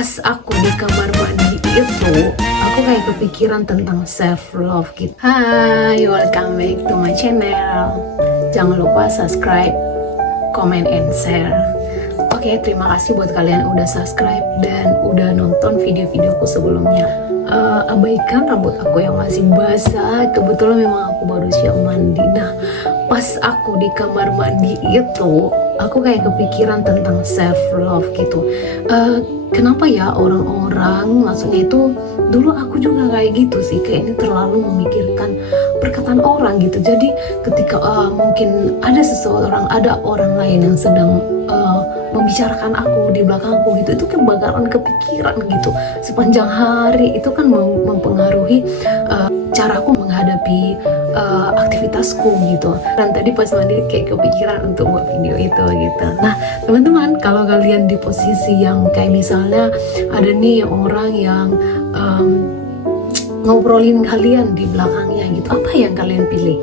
Pas aku di kamar mandi itu, aku kayak kepikiran tentang self love gitu. Hai, welcome back to my channel. Jangan lupa subscribe, comment, and share. Oke, terima kasih buat kalian udah subscribe dan udah nonton video-videoku sebelumnya. Abaikan rambut aku yang masih basah. Kebetulan memang aku baru siap mandi. Nah, pas aku di kamar mandi itu, aku kayak kepikiran tentang self love gitu. Kenapa ya orang-orang, maksudnya itu dulu aku juga kayak gitu sih, kayaknya terlalu memikirkan perkataan orang gitu. Jadi ketika mungkin ada orang lain yang sedang membicarakan aku di belakangku gitu, itu kan bakalan kepikiran gitu sepanjang hari. Itu kan mempengaruhi caraku menghadapi aktivitasku gitu. Dan tadi pas mandi kayak kepikiran untuk buat video itu gitu. Nah teman-teman, kalau kalian di posisi yang kayak misalnya ada nih orang yang ngobrolin kalian di belakangnya gitu, apa yang kalian pilih?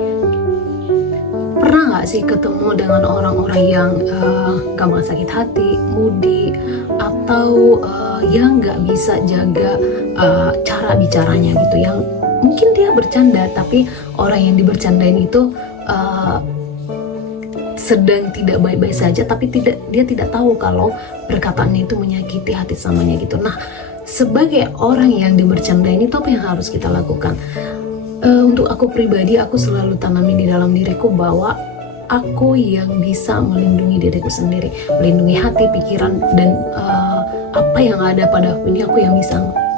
Pernah nggak sih ketemu dengan orang-orang yang gampang sakit hati, moody, atau yang nggak bisa jaga cara bicaranya gitu, yang mungkin dia bercanda tapi orang yang dibercandain itu sedang tidak baik-baik saja, tapi dia tidak tahu kalau perkataannya itu menyakiti hati samanya gitu. Nah, sebagai orang yang dibercandain itu apa yang harus kita lakukan? Untuk aku pribadi, aku selalu tanamin di dalam diriku bahwa aku yang bisa melindungi diriku sendiri, melindungi hati, pikiran, dan apa yang ada pada aku ini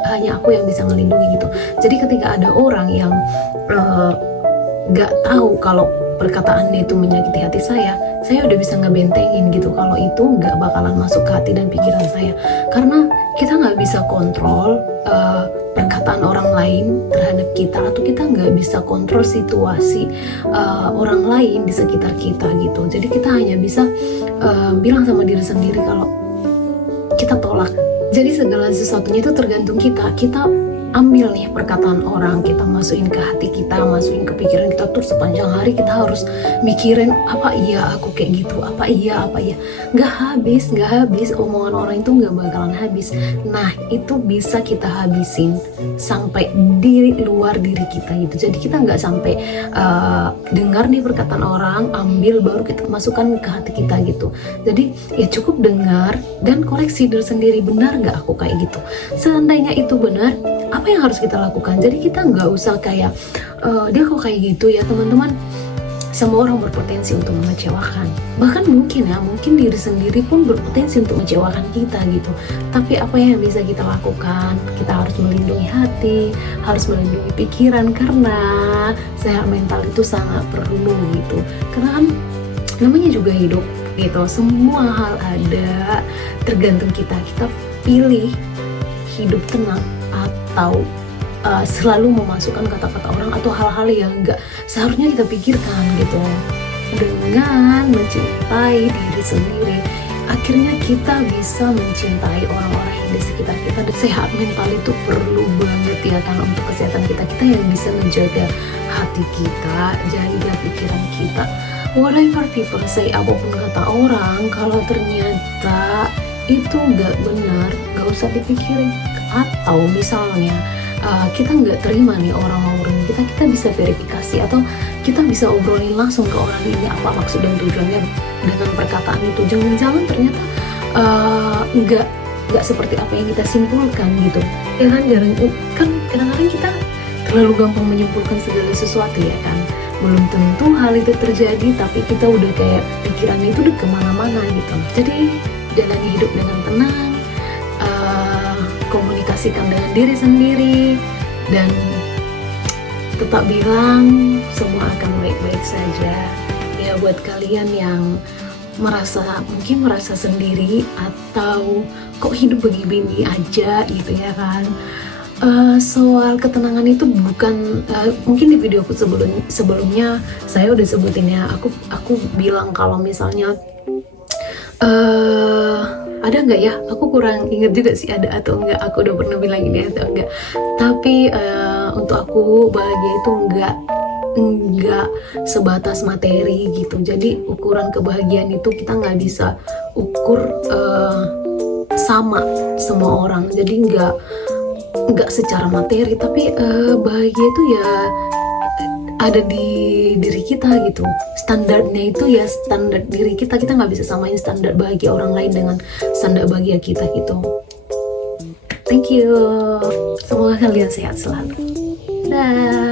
hanya aku yang bisa melindungi gitu. Jadi ketika ada orang yang gak tahu kalau perkataannya itu menyakiti hati saya udah bisa ngebentengin gitu kalau itu gak bakalan masuk ke hati dan pikiran saya. Karena kita gak bisa kontrol perkataan orang lain terhadap kita, atau kita nggak bisa kontrol situasi orang lain di sekitar kita gitu. Jadi kita hanya bisa bilang sama diri sendiri kalau kita tolak. Jadi segala sesuatunya itu tergantung kita. Kita ambil nih perkataan orang, kita masukin ke hati kita, masukin ke pikiran kita. Terus sepanjang hari kita harus mikirin, apa iya aku kayak gitu, apa iya. Nggak habis omongan orang itu nggak bakalan habis. Nah itu bisa kita habisin sampai di luar diri kita gitu. Jadi kita nggak sampai dengar nih perkataan orang, ambil baru kita masukkan ke hati kita gitu. Jadi ya cukup dengar dan koreksi diri sendiri, benar nggak aku kayak gitu. Seandainya itu benar, apa yang harus kita lakukan? Jadi kita nggak usah kayak dia kok kayak gitu ya teman-teman. Semua orang berpotensi untuk mengecewakan. Bahkan mungkin diri sendiri pun berpotensi untuk mengecewakan kita gitu. Tapi apa yang bisa kita lakukan? Kita harus melindungi hati, harus melindungi pikiran, karena sehat mental itu sangat perlu gitu. Karena kan namanya juga hidup gitu. Semua hal ada, tergantung kita. Kita pilih hidup tenang atau selalu memasukkan kata-kata orang atau hal-hal yang enggak seharusnya kita pikirkan gitu. Dengan mencintai diri sendiri, akhirnya kita bisa mencintai orang-orang yang di sekitar kita. Dan sehat mental itu perlu banget ya, karena untuk kesehatan kita yang bisa menjaga hati kita, jaga pikiran kita. Whatever people say, apapun kata orang, kalau ternyata itu nggak benar, nggak usah dipikirin. Atau misalnya kita nggak terima nih orang ngobrolin kita bisa verifikasi atau kita bisa obrolin langsung ke orang ini apa maksud dan tujuannya dengan perkataan itu. Jangan-jangan ternyata nggak seperti apa yang kita simpulkan gitu ya kan. Kadang-kadang kita terlalu gampang menyimpulkan segala sesuatu ya kan. Belum tentu hal itu terjadi, tapi kita udah kayak pikirannya itu udah kemana-mana gitu. Jadi jalani hidup dengan tenang, komunikasikan dengan diri sendiri, dan tetap bilang semua akan baik-baik saja. Ya buat kalian yang mungkin merasa sendiri atau kok hidup begini aja gitu ya kan. Soal ketenangan itu bukan mungkin di videoku sebelumnya saya udah sebutin ya. Aku bilang kalau misalnya ada nggak ya, aku kurang inget juga sih ada atau enggak, aku udah pernah bilang ini atau enggak. Tapi untuk aku bahagia itu enggak sebatas materi gitu. Jadi ukuran kebahagiaan itu kita nggak bisa ukur sama semua orang. Jadi nggak secara materi, tapi bahagia itu ya ada di diri kita gitu. Standarnya itu ya standar diri kita. Kita nggak bisa samain standar bahagia orang lain dengan standar bahagia kita gitu. Thank you. Semoga kalian sehat selalu. Dah.